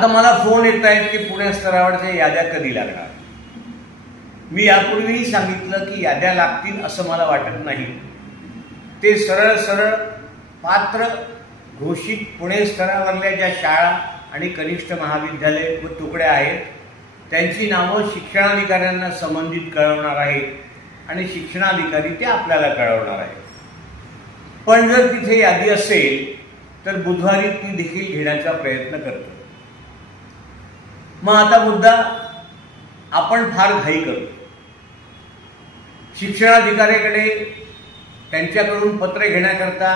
आता मला फोन येत आहेत की पुणे स्तरावरच्या याद्या कधी लागणार. मी यापूर्वीही सांगितलं की याद्या लागतील असं मला वाटत नाही. ते सरळ सरळ पात्र घोषित पुणे स्तरावरल्या ज्या शाळा आणि कनिष्ठ महाविद्यालय व तुकड्या आहेत त्यांची नावं शिक्षणाधिकाऱ्यांना संबंधित कळवणार आहेत आणि शिक्षणाधिकारी ते आपल्याला कळवणार आहेत. पण जर तिथे यादी असेल तर बुधवारी ती देखील घेण्याचा प्रयत्न करतो. मग आता मुद्दा, आपण फार घाई करतो. शिक्षणाधिकाऱ्याकडे त्यांच्याकडून पत्र घेण्याकरता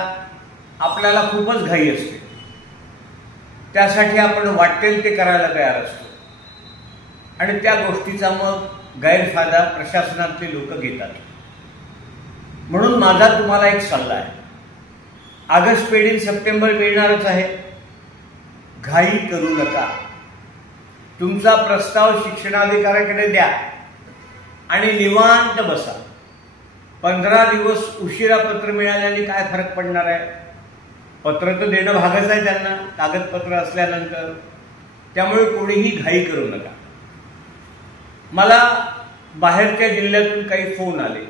आपल्याला खूपच घाई असते. त्यासाठी आपण वाटेल ते करायला तयार असतो आणि त्या गोष्टीचा मग गैरफायदा प्रशासनातले लोक घेतात. म्हणून माझा तुम्हाला एक सल्ला आहे. ऑगस्ट पेढील सप्टेंबर मिळणारच आहे. घाई करू नका. तुमचा प्रस्ताव शिक्षणाधिकाऱ्याकडे द्या आणि निवांत बसा. 15 दिवस उशिरा पत्र मिळाल्याने काय फरक पडणार आहे? पत्र तर देणं भागच आहे त्यांना, कागदपत्र असल्यानंतर. त्यामुळे कोणीही घाई करू नका. मला बाहेरच्या जिल्ह्यातून काही फोन आले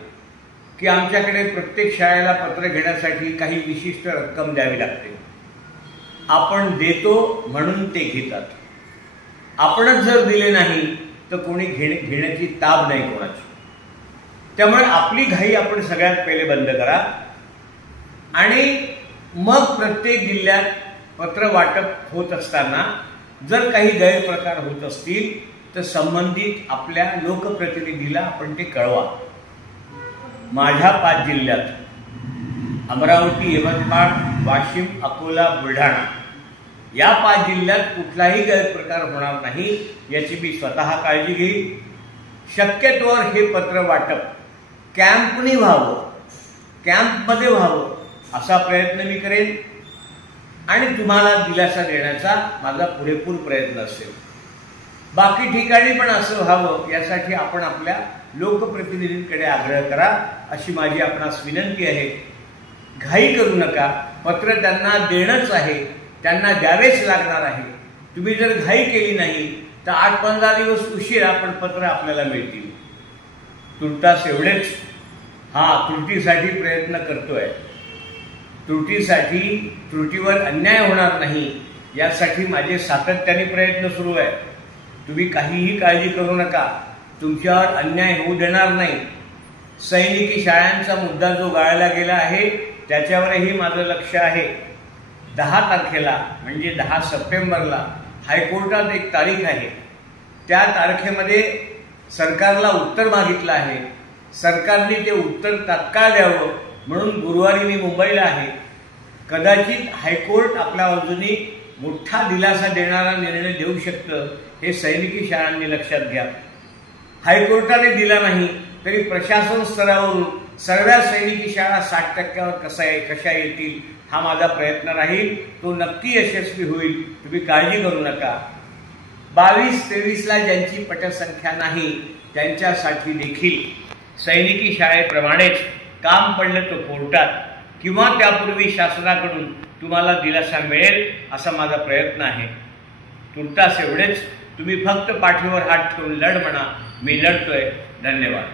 की आमच्याकडे प्रत्येक शाळेला पत्र घेण्यासाठी काही विशिष्ट रक्कम द्यावी लागते. आपण देतो म्हणून ते घेतात. आपणच जर दिले नाही तर कोणी घेण्याची ताब नाही कोणाची. त्यामुळे आपली घाई आपण सगळ्यात पहिले बंद करा आणि मग प्रत्येक जिल्ह्यात पत्र वाटप होत असताना जर काही गैरप्रकार होत असतील तर संबंधित आपल्या लोकप्रतिनिधीला आपण ते कळवा. माझ्या 5 जिल्ह्यात अमरावती, यवतमाळ, वाशिम, अकोला, बुलढाणा या 5 जिल्ह्यात कुठलाही गैरप्रकार होणार नाही याची मी स्वतः काळजी घेईन. शक्यतोवर हे पत्र वाटप कॅम्पनी व्हावं, कॅम्पमध्ये व्हावं असा प्रयत्न मी करेन आणि तुम्हाला दिलासा देण्याचा माझा पुरेपूर प्रयत्न असेल. बाकी ठिकाणी पण असं व्हावं यासाठी आपण आपल्या लोकप्रतिनिधींकडे आग्रह करा अशी माझी आपणास विनंती आहे. घाई करू नका. पत्र त्यांना देणंच आहे, त्यांना द्यावेच लागणार आहे. तुम्ही जर घाई केली नाही तर 8-15 दिवस उशिरा पण पत्र आपल्याला मिळतील. तुर्तास एवढेच, त्रुटीसाठी प्रयत्न करतोय. त्रुटीवर अन्याय होणार नाही यासाठी माझे सातत्याने प्रयत्न सुरू आहे. तुम्ही काहीही काळजी करू नका. तुमच्यावर अन्याय होऊ देणार नाही. सैनिकी शाळांचा मुद्दा जो गाळला गेला आहे त्याच्यावरही माझं लक्ष आहे. 10 तारखेला म्हणजे 10 सप्टेंबरला हायकोर्टात एक तारीख आहे. त्या तारखेमध्ये सरकारला उत्तर मागितलं आहे. सरकारने ते उत्तर तात्काळ द्यावं म्हणून गुरुवारी मी मुंबईला आहे. कदाचित हायकोर्ट आपल्या बाजूने मोठा दिलासा देणारा निर्णय देऊ शकतं हे सैनिकी शाळांनी लक्षात घ्या. हायकोर्टाने दिला नाही तरी प्रशासन स्तरावरून सर्व सैनिकी शाळा 60% कशा येतील हा माझा प्रयत्न राहील. तो नक्की यशस्वी होईल. तुम्ही काळजी करू नका. 22-23ला ज्यांची पटसंख्या नाही त्यांच्यासाठी देखील सैनिकी शाळेप्रमाणेच काम पडलं तर कोर्टात किंवा त्यापूर्वी शासनाकडून तुम्हाला दिलासा मिळेल असा माझा प्रयत्न आहे. तुर्तास एवढेच. तुम्ही फक्त पाठीवर हात ठेवून लढ म्हणा. मी लढतोय. धन्यवाद.